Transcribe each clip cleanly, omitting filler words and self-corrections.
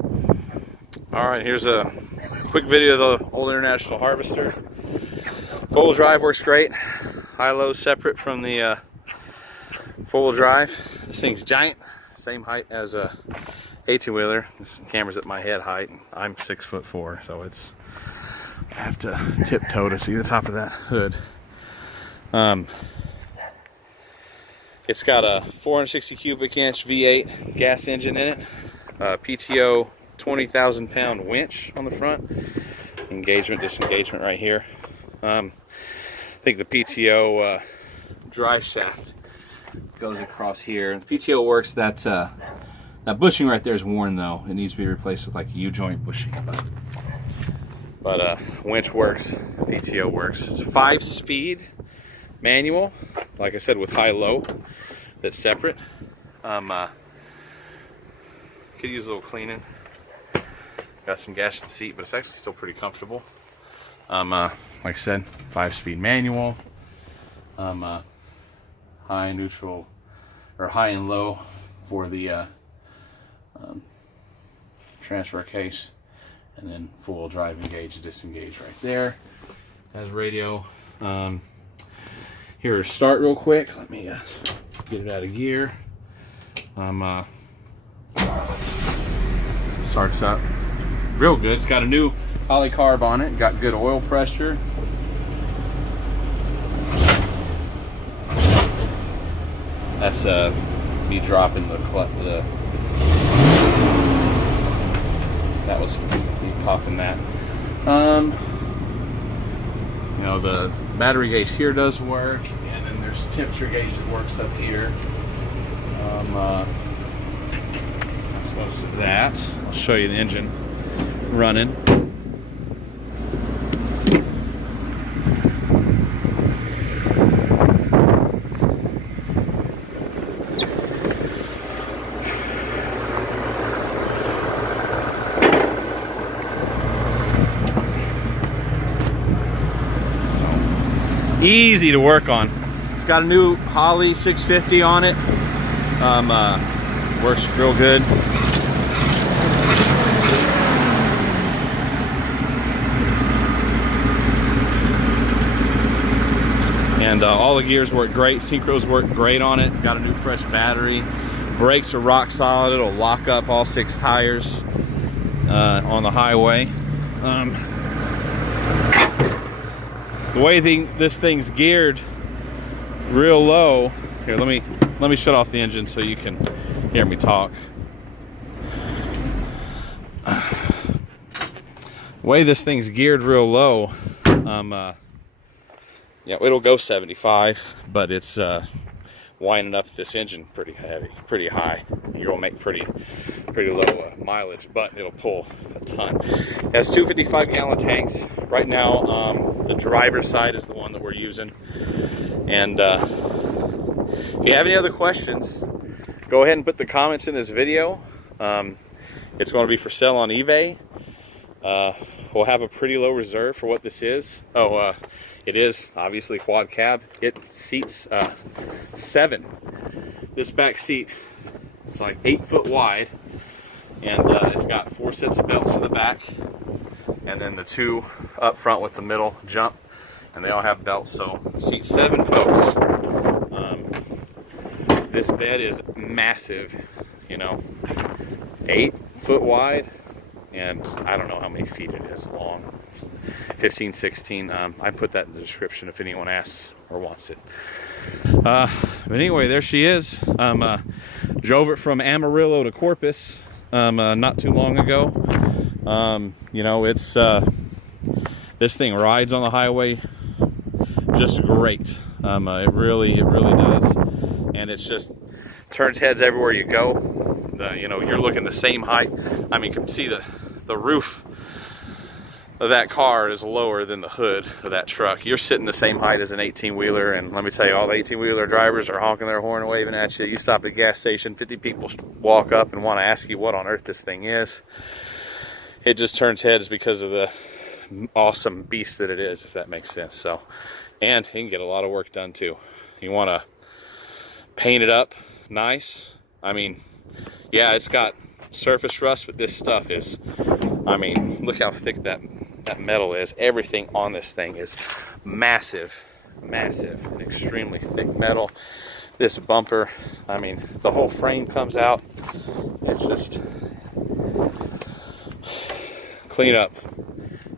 Alright, here's a quick video of the old International Harvester. Four-wheel drive works great. High-low separate from the four-wheel drive. This thing's giant, same height as a 18-wheeler. This camera's at my head height. I'm 6'4", so I have to tiptoe to see the top of that hood. It's got a 460 cubic inch V8 gas engine in it. PTO 20,000 pound winch on the front. Engagement, disengagement right here. I think the PTO drive shaft goes across here. The PTO works. That bushing right there is worn though. It needs to be replaced with like U-joint bushing. But winch works, PTO works. It's a 5-speed manual, like I said, with high-low that's separate. Could use a little cleaning. Got some gas in the seat, but it's actually still pretty comfortable. Like I said, 5-speed manual. High, neutral, or high and low for the transfer case, and then full drive engage, disengage right there. Has radio. Here, start real quick. Let me get it out of gear. Starts up real good. It's got a new polycarb on it. Got good oil pressure. That's me dropping the clutch. That was me popping that. You know, the battery gauge here does work, and then there's a temperature gauge that works up here. That's most of that. I'll show you the engine running. Easy to work on. It's got a new Holley 650 on it. Works real good. And all the gears work great. Synchros work great on it. Got a new fresh battery. Brakes are rock solid. It'll lock up all 6 tires on the highway. The way this thing's geared real low. Here, let me shut off the engine so you can hear me talk. The way this thing's geared real low, yeah, it'll go 75, but it's winding up this engine pretty heavy, pretty high. You're gonna make pretty low mileage, but it'll pull a ton. It has 255-gallon tanks. Right now, the driver's side is the one that we're using. And if you have any other questions, go ahead and put the comments in this video. It's going to be for sale on eBay. We'll have a pretty low reserve for what this is. It is obviously quad cab. It seats 7. This back seat is like 8 foot wide, and it's got 4 sets of belts in the back, and then the 2 up front with the middle jump, and they all have belts. So seats 7 folks. This bed is massive, you know, 8 foot wide, and I don't know how many feet it is long. 15, 16. I put that in the description if anyone asks or wants it. But anyway, there she is. Drove it from Amarillo to Corpus not too long ago. You know, it's this thing rides on the highway just great. It really does, and it's just turns heads everywhere you go. You know, you're looking the same height. I mean, you can see the roof of that car is lower than the hood of that truck. You're sitting the same height as an 18-wheeler, and let me tell you, all the 18-wheeler drivers are honking their horn and waving at you. You stop at a gas station, 50 people walk up and want to ask you what on earth this thing is. It just turns heads because of the awesome beast that it is, if that makes sense. So, and you can get a lot of work done too. You want to paint it up nice. I mean, yeah, it's got surface rust, but this stuff is, I mean, look how thick that metal is. Everything on this thing is massive, massive, and extremely thick metal. This bumper, I mean, the whole frame comes out. It's just clean up,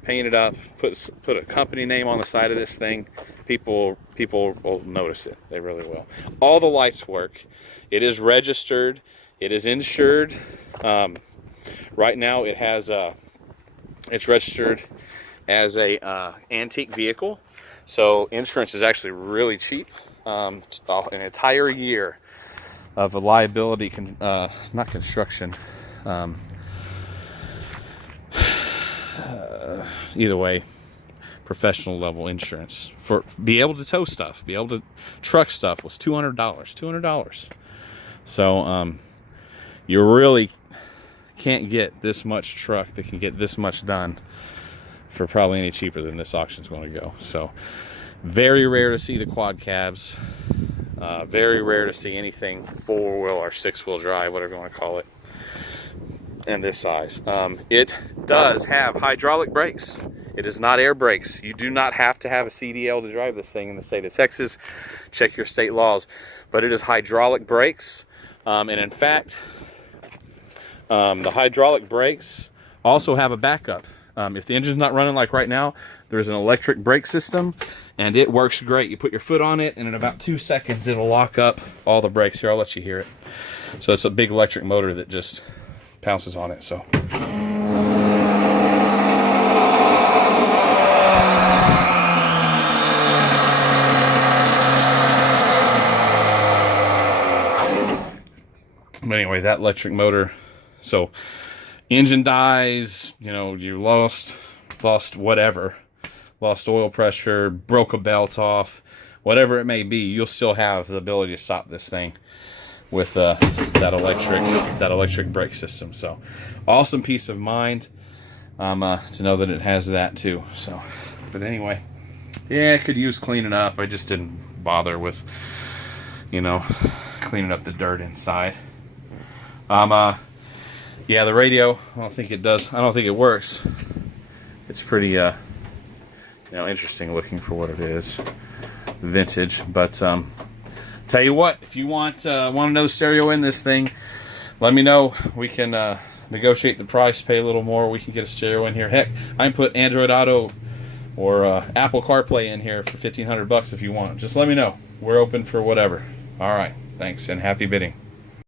paint it up, put a company name on the side of this thing. People will notice it. They really will. All the lights work. It is registered. It is insured. Right now, it has it's registered as a antique vehicle, so insurance is actually really cheap. An entire year of a liability, not construction. Either way, professional level insurance for be able to tow stuff, be able to truck stuff was $200. So you really can't get this much truck that can get this much done for probably any cheaper than this auction's going to go. So very rare to see the quad cabs, very rare to see anything 4-wheel or 6-wheel drive, whatever you want to call it, and this size. It does have hydraulic brakes. It is not air brakes. You do not have to have a CDL to drive this thing in the state of Texas. Check your state laws. But it is hydraulic brakes. And in fact, the hydraulic brakes also have a backup. If the engine's not running like right now, there's an electric brake system, and it works great. You put your foot on it, and in about 2 seconds, it'll lock up all the brakes. Here, I'll let you hear it. So it's a big electric motor that just pounces on it. So but anyway, that electric motor, so engine dies, you know, you lost whatever, lost oil pressure, broke a belt off, whatever it may be, you'll still have the ability to stop this thing with that electric brake system. So awesome peace of mind to know that it has that too. So, but anyway, yeah, it could use cleaning up. I just didn't bother with, you know, cleaning up the dirt inside. Yeah, the radio, I don't think it does. I don't think it works. It's pretty, you know, interesting looking for what it is. Vintage, but tell you what, if you want another stereo in this thing, let me know. We can negotiate the price, pay a little more. We can get a stereo in here. Heck, I can put Android Auto or Apple CarPlay in here for $1,500 if you want. Just let me know. We're open for whatever. All right, thanks and happy bidding.